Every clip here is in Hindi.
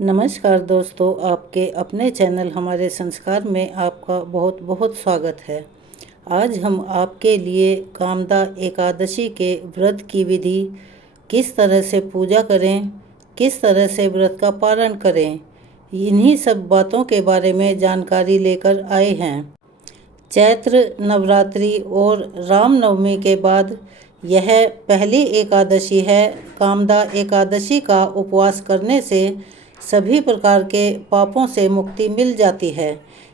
नमस्कार दोस्तों, आपके अपने चैनल हमारे संस्कार में आपका बहुत बहुत स्वागत है। आज हम आपके लिए कामदा एकादशी के व्रत की विधि, किस तरह से पूजा करें, किस तरह से व्रत का पालन करें, इन्हीं सब बातों के बारे में जानकारी लेकर आए हैं। चैत्र नवरात्रि और रामनवमी के बाद यह पहली एकादशी है। कामदा एकादशी का उपवास करने से सभी प्रकार के पापों से मुक्ति मिल जाती है।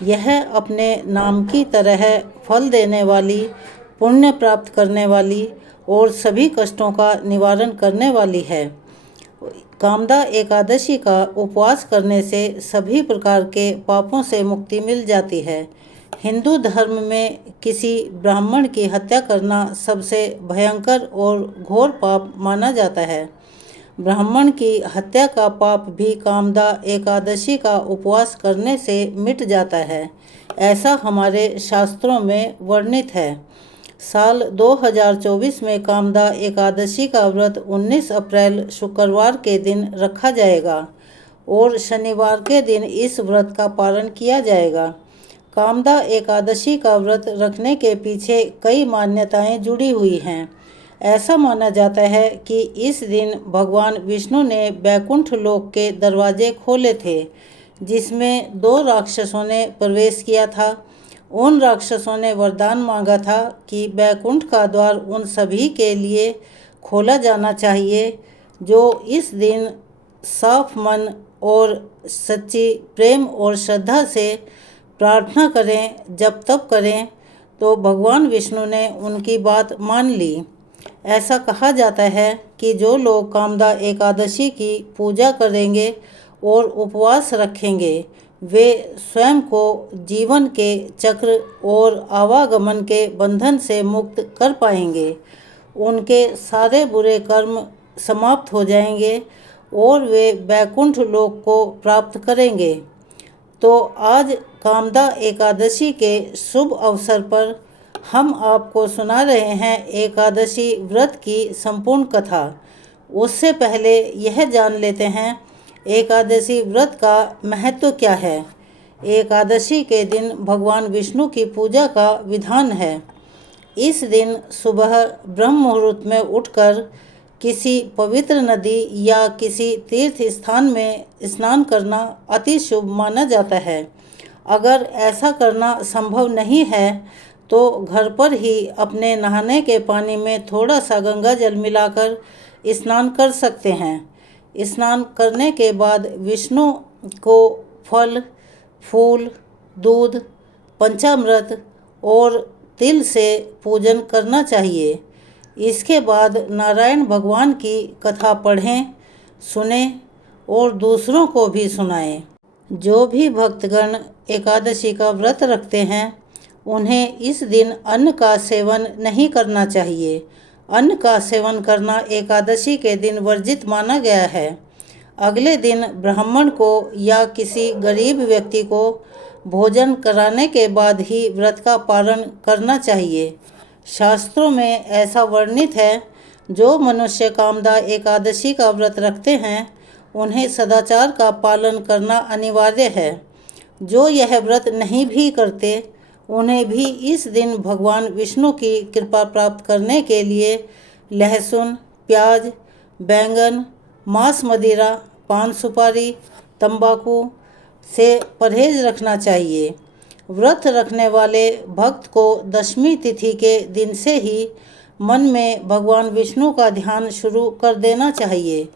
यह अपने नाम की तरह फल देने वाली, पुण्य प्राप्त करने वाली और सभी कष्टों का निवारण करने वाली है। कामदा एकादशी का उपवास करने से सभी प्रकार के पापों से मुक्ति मिल जाती है। हिंदू धर्म में किसी ब्राह्मण की हत्या करना सबसे भयंकर और घोर पाप माना जाता है। ब्राह्मण की हत्या का पाप भी कामदा एकादशी का उपवास करने से मिट जाता है, ऐसा हमारे शास्त्रों में वर्णित है। साल 2024 में कामदा एकादशी का व्रत 19 अप्रैल शुक्रवार के दिन रखा जाएगा और शनिवार के दिन इस व्रत का पालन किया जाएगा। कामदा एकादशी का व्रत रखने के पीछे कई मान्यताएं जुड़ी हुई हैं। ऐसा माना जाता है कि इस दिन भगवान विष्णु ने बैकुंठ लोक के दरवाजे खोले थे, जिसमें 2 राक्षसों ने प्रवेश किया था। उन राक्षसों ने वरदान मांगा था कि बैकुंठ का द्वार उन सभी के लिए खोला जाना चाहिए जो इस दिन साफ मन और सच्ची प्रेम और श्रद्धा से प्रार्थना करें, जप तप करें। तो भगवान विष्णु ने उनकी बात मान ली। ऐसा कहा जाता है कि जो लोग कामदा एकादशी की पूजा करेंगे और उपवास रखेंगे, वे स्वयं को जीवन के चक्र और आवागमन के बंधन से मुक्त कर पाएंगे। उनके सारे बुरे कर्म समाप्त हो जाएंगे और वे बैकुंठ लोक को प्राप्त करेंगे। तो आज कामदा एकादशी के शुभ अवसर पर हम आपको सुना रहे हैं एकादशी व्रत की संपूर्ण कथा। उससे पहले यह जान लेते हैं एकादशी व्रत का महत्व क्या है। एकादशी के दिन भगवान विष्णु की पूजा का विधान है। इस दिन सुबह ब्रह्म मुहूर्त में उठकर किसी पवित्र नदी या किसी तीर्थ स्थान में स्नान करना अति शुभ माना जाता है। अगर ऐसा करना संभव नहीं है तो घर पर ही अपने नहाने के पानी में थोड़ा सा गंगा जल मिलाकर स्नान कर सकते हैं। स्नान करने के बाद विष्णु को फल, फूल, दूध, पंचामृत और तिल से पूजन करना चाहिए। इसके बाद नारायण भगवान की कथा पढ़ें, सुनें और दूसरों को भी सुनाएं। जो भी भक्तगण एकादशी का व्रत रखते हैं, उन्हें इस दिन अन्न का सेवन नहीं करना चाहिए। अन्न का सेवन करना एकादशी के दिन वर्जित माना गया है। अगले दिन ब्राह्मण को या किसी गरीब व्यक्ति को भोजन कराने के बाद ही व्रत का पालन करना चाहिए। शास्त्रों में ऐसा वर्णित है, जो मनुष्य कामदा एकादशी का व्रत रखते हैं, उन्हें सदाचार का पालन करना अनिवार्य है। जो यह व्रत नहीं भी करते, उन्हें भी इस दिन भगवान विष्णु की कृपा प्राप्त करने के लिए लहसुन, प्याज, बैंगन, मांस, मदिरा, पान सुपारी, तंबाकू से परहेज रखना चाहिए। व्रत रखने वाले भक्त को दशमी तिथि के दिन से ही मन में भगवान विष्णु का ध्यान शुरू कर देना चाहिए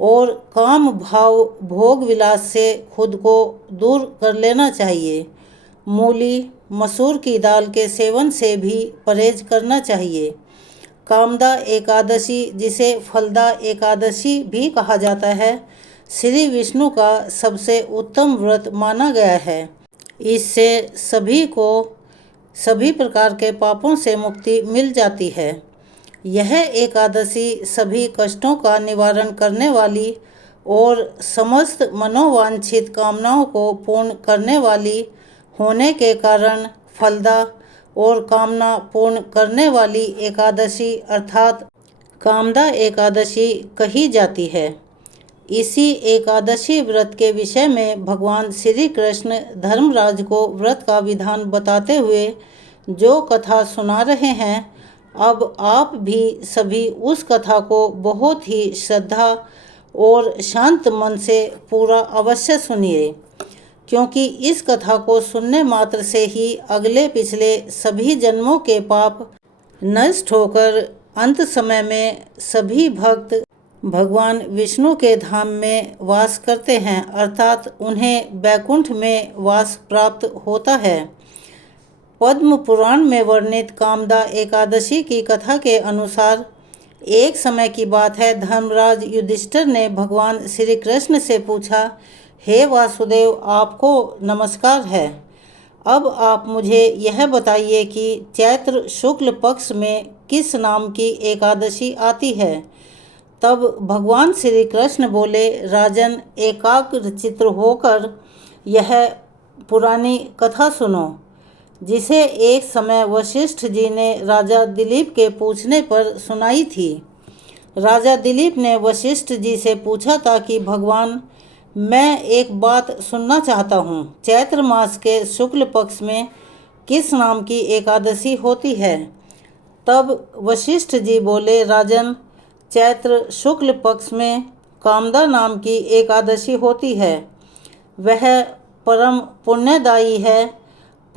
और काम भाव भोग विलास से खुद को दूर कर लेना चाहिए। मूली, मसूर की दाल के सेवन से भी परहेज करना चाहिए। कामदा एकादशी, जिसे फलदा एकादशी भी कहा जाता है, श्री विष्णु का सबसे उत्तम व्रत माना गया है। इससे सभी को सभी प्रकार के पापों से मुक्ति मिल जाती है। यह एकादशी सभी कष्टों का निवारण करने वाली और समस्त मनोवांछित कामनाओं को पूर्ण करने वाली होने के कारण फलदा और कामना पूर्ण करने वाली एकादशी अर्थात कामदा एकादशी कही जाती है। इसी एकादशी व्रत के विषय में भगवान श्री कृष्ण धर्मराज को व्रत का विधान बताते हुए जो कथा सुना रहे हैं, अब आप भी सभी उस कथा को बहुत ही श्रद्धा और शांत मन से पूरा अवश्य सुनिए, क्योंकि इस कथा को सुनने मात्र से ही अगले पिछले सभी जन्मों के पाप नष्ट होकर अंत समय में सभी भक्त भगवान विष्णु के धाम में वास करते हैं, अर्थात उन्हें वैकुंठ में वास प्राप्त होता है। पद्म पुराण में वर्णित कामदा एकादशी की कथा के अनुसार एक समय की बात है, धर्मराज युधिष्ठिर ने भगवान श्री कृष्ण से पूछा, हे वासुदेव, आपको नमस्कार है। अब आप मुझे यह बताइए कि चैत्र शुक्ल पक्ष में किस नाम की एकादशी आती है। तब भगवान श्री कृष्ण बोले, राजन, एकाग्रचित्त होकर यह पुरानी कथा सुनो, जिसे एक समय वशिष्ठ जी ने राजा दिलीप के पूछने पर सुनाई थी। राजा दिलीप ने वशिष्ठ जी से पूछा था कि भगवान, मैं एक बात सुनना चाहता हूँ, चैत्र मास के शुक्ल पक्ष में किस नाम की एकादशी होती है। तब वशिष्ठ जी बोले, राजन, चैत्र शुक्ल पक्ष में कामदा नाम की एकादशी होती है। वह परम पुण्यदायी है।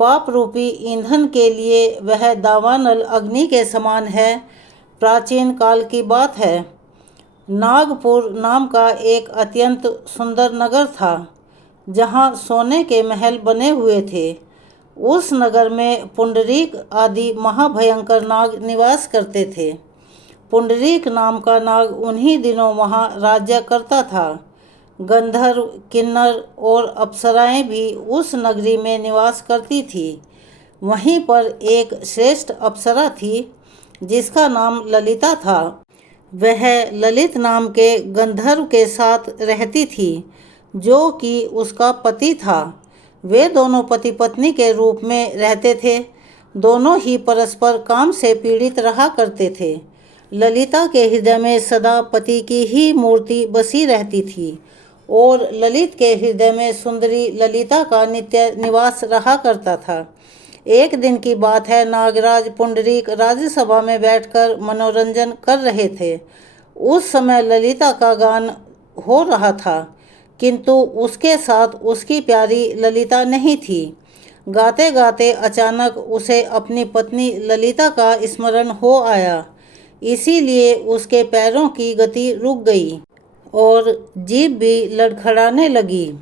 पाप रूपी ईंधन के लिए वह दावानल अग्नि के समान है। प्राचीन काल की बात है, नागपुर नाम का एक अत्यंत सुंदर नगर था, जहाँ सोने के महल बने हुए थे। उस नगर में पुंडरीक आदि महाभयंकर नाग निवास करते थे। पुंडरीक नाम का नाग उन्हीं दिनों वहाँ राज्य करता था। गंधर्व, किन्नर और अप्सराएं भी उस नगरी में निवास करती थी। वहीं पर एक श्रेष्ठ अप्सरा थी जिसका नाम ललिता था। वह ललित नाम के गंधर्व के साथ रहती थी, जो कि उसका पति था। वे दोनों पति पत्नी के रूप में रहते थे। दोनों ही परस्पर काम से पीड़ित रहा करते थे। ललिता के हृदय में सदा पति की ही मूर्ति बसी रहती थी और ललित के हृदय में सुंदरी ललिता का नित्य निवास रहा करता था। एक दिन की बात है, नागराज पुंडरीक राज्यसभा में बैठकर मनोरंजन कर रहे थे। उस समय ललिता का गान हो रहा था, किंतु उसके साथ उसकी प्यारी ललिता नहीं थी। गाते गाते अचानक उसे अपनी पत्नी ललिता का स्मरण हो आया, इसीलिए उसके पैरों की गति रुक गई और जीभ भी लड़खड़ाने लगी।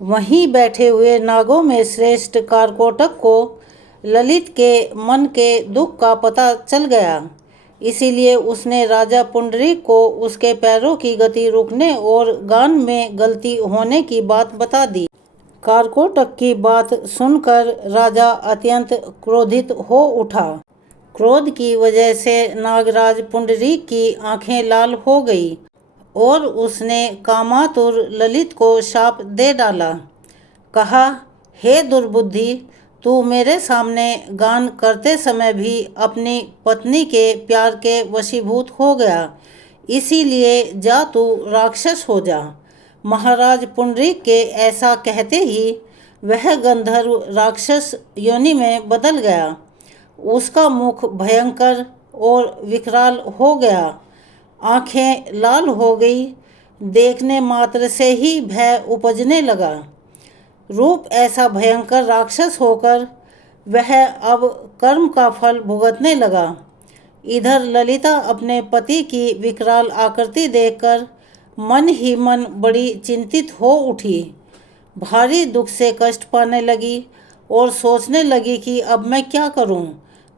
वहीं बैठे हुए नागों में श्रेष्ठ कारकोटक को ललित के मन के दुख का पता चल गया, इसीलिए उसने राजा पुंडरीक को उसके पैरों की गति रुकने और गान में गलती होने की बात बता दी। कारकोटक की बात सुनकर राजा अत्यंत क्रोधित हो उठा। क्रोध की वजह से नागराज पुंडरीक की आंखें लाल हो गई और उसने कामातुर ललित को शाप दे डाला। कहा, हे दुर्बुद्धि, तू मेरे सामने गान करते समय भी अपनी पत्नी के प्यार के वशीभूत हो गया, इसीलिए जा तू राक्षस हो जा। महाराज पुंडरीक के ऐसा कहते ही वह गंधर्व राक्षस योनि में बदल गया। उसका मुख भयंकर और विकराल हो गया, आंखें लाल हो गई, देखने मात्र से ही भय उपजने लगा। रूप ऐसा भयंकर राक्षस होकर वह अब कर्म का फल भुगतने लगा। इधर ललिता अपने पति की विकराल आकृति देखकर मन ही मन बड़ी चिंतित हो उठी। भारी दुख से कष्ट पाने लगी और सोचने लगी कि अब मैं क्या करूं,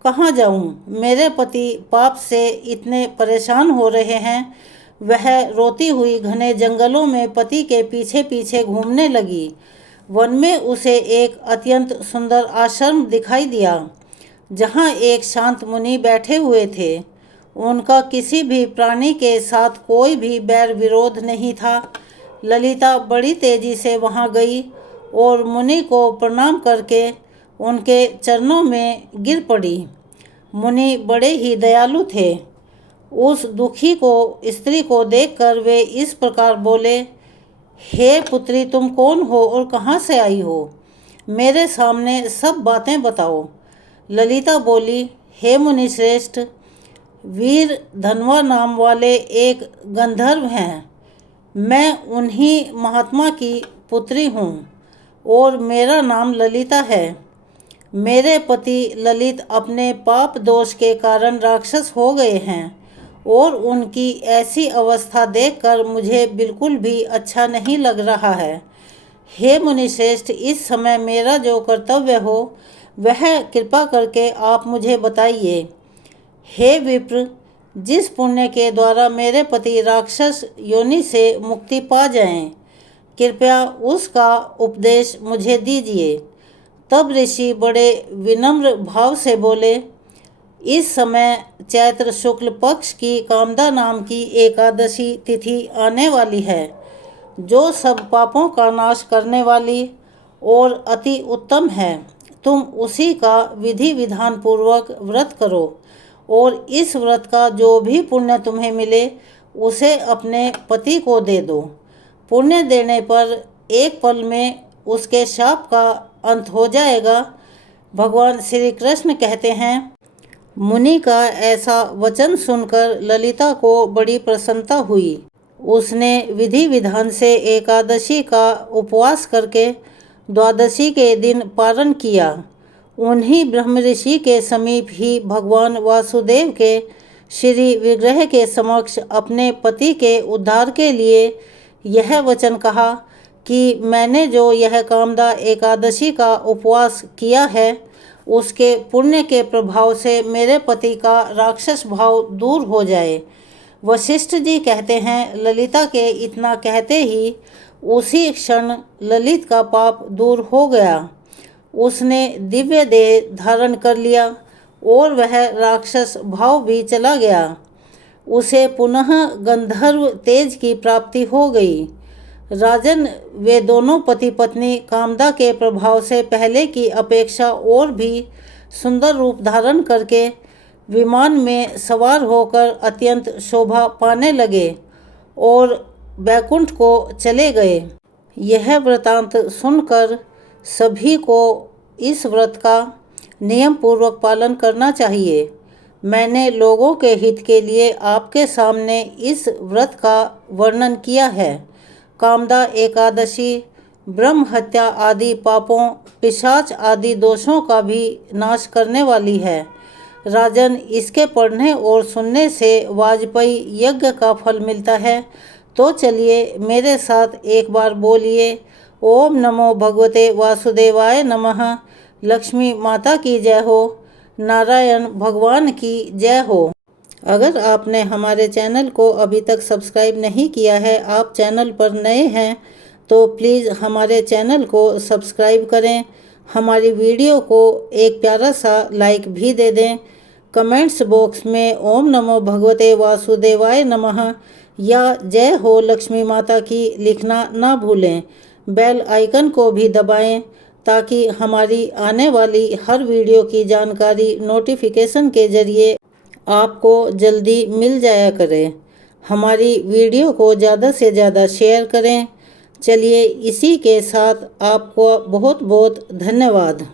कहाँ जाऊं। मेरे पति पाप से इतने परेशान हो रहे हैं। वह रोती हुई घने जंगलों में पति के पीछे पीछे घूमने लगी। वन में उसे एक अत्यंत सुंदर आश्रम दिखाई दिया, जहाँ एक शांत मुनि बैठे हुए थे। उनका किसी भी प्राणी के साथ कोई भी बैर विरोध नहीं था। ललिता बड़ी तेजी से वहाँ गई और मुनि को प्रणाम करके उनके चरणों में गिर पड़ी। मुनि बड़े ही दयालु थे। उस दुखी स्त्री को देखकर वे इस प्रकार बोले, हे पुत्री, तुम कौन हो और कहाँ से आई हो? मेरे सामने सब बातें बताओ। ललिता बोली, हे मुनिश्रेष्ठ, वीर धनवा नाम वाले एक गंधर्व हैं। मैं उन्हीं महात्मा की पुत्री हूँ और मेरा नाम ललिता है। मेरे पति ललित अपने पाप दोष के कारण राक्षस हो गए हैं और उनकी ऐसी अवस्था देखकर मुझे बिल्कुल भी अच्छा नहीं लग रहा है। हे मुनिश्रेष्ठ, इस समय मेरा जो कर्तव्य हो वह कृपा करके आप मुझे बताइए। हे विप्र, जिस पुण्य के द्वारा मेरे पति राक्षस योनि से मुक्ति पा जाएं, कृपया उसका उपदेश मुझे दीजिए। तब ऋषि बड़े विनम्र भाव से बोले, इस समय चैत्र शुक्ल पक्ष की कामदा नाम की एकादशी तिथि आने वाली है, जो सब पापों का नाश करने वाली और अति उत्तम है। तुम उसी का विधि विधान पूर्वक व्रत करो और इस व्रत का जो भी पुण्य तुम्हें मिले उसे अपने पति को दे दो। पुण्य देने पर एक पल में उसके शाप का अंत हो जाएगा। भगवान श्री कृष्ण कहते हैं, मुनि का ऐसा वचन सुनकर ललिता को बड़ी प्रसन्नता हुई। उसने विधि विधान से एकादशी का उपवास करके द्वादशी के दिन पारण किया। उन्हीं ब्रह्म ऋषि के समीप ही भगवान वासुदेव के श्री विग्रह के समक्ष अपने पति के उद्धार के लिए यह वचन कहा कि मैंने जो यह कामदा एकादशी का उपवास किया है, उसके पुण्य के प्रभाव से मेरे पति का राक्षस भाव दूर हो जाए। वशिष्ठ जी कहते हैं, ललिता के इतना कहते ही उसी क्षण ललित का पाप दूर हो गया। उसने दिव्य देह धारण कर लिया और वह राक्षस भाव भी चला गया। उसे पुनः गंधर्व तेज की प्राप्ति हो गई। राजन, वे दोनों पति पत्नी कामदा के प्रभाव से पहले की अपेक्षा और भी सुंदर रूप धारण करके विमान में सवार होकर अत्यंत शोभा पाने लगे और बैकुंठ को चले गए। यह वृतांत सुनकर सभी को इस व्रत का नियम पूर्वक पालन करना चाहिए। मैंने लोगों के हित के लिए आपके सामने इस व्रत का वर्णन किया है। कामदा एकादशी ब्रह्म हत्या आदि पापों, पिशाच आदि दोषों का भी नाश करने वाली है। राजन, इसके पढ़ने और सुनने से वाजपेयी यज्ञ का फल मिलता है। तो चलिए मेरे साथ एक बार बोलिए, ओम नमो भगवते वासुदेवाय नमः। लक्ष्मी माता की जय हो, नारायण भगवान की जय हो। अगर आपने हमारे चैनल को अभी तक सब्सक्राइब नहीं किया है, आप चैनल पर नए हैं, तो प्लीज़ हमारे चैनल को सब्सक्राइब करें। हमारी वीडियो को एक प्यारा सा लाइक भी दे दें। कमेंट्स बॉक्स में ओम नमो भगवते वासुदेवाय नमः या जय हो लक्ष्मी माता की लिखना ना भूलें। बेल आइकन को भी दबाएं ताकि हमारी आने वाली हर वीडियो की जानकारी नोटिफिकेशन के ज़रिए आपको जल्दी मिल जाया करे। हमारी वीडियो को ज़्यादा से ज़्यादा शेयर करें। चलिए, इसी के साथ आपको बहुत बहुत धन्यवाद।